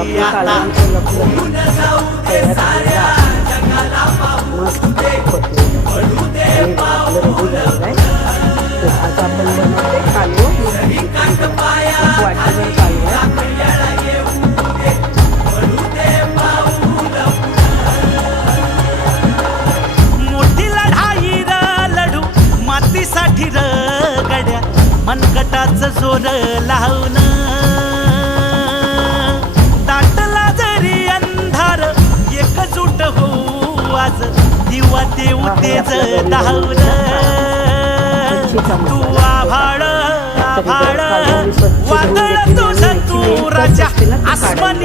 आता होऊन जाऊ दे साऱ्या जगाला पाहू दे पडू दे पाऊल आज आपण बनवते कालवं रविकांत पाया वाटीवर कालवं आपल्याला येऊ दे पडू दे पाऊल मोठी लढाई र लढू मातीसाठी र गड्या मनगटाच जोर लावून दाटला जरी अंधार एकजूट होऊ आज दिवा देऊ तेज धावून तू आभाळ आभाळ वादळ तुझ तू राजा आसमान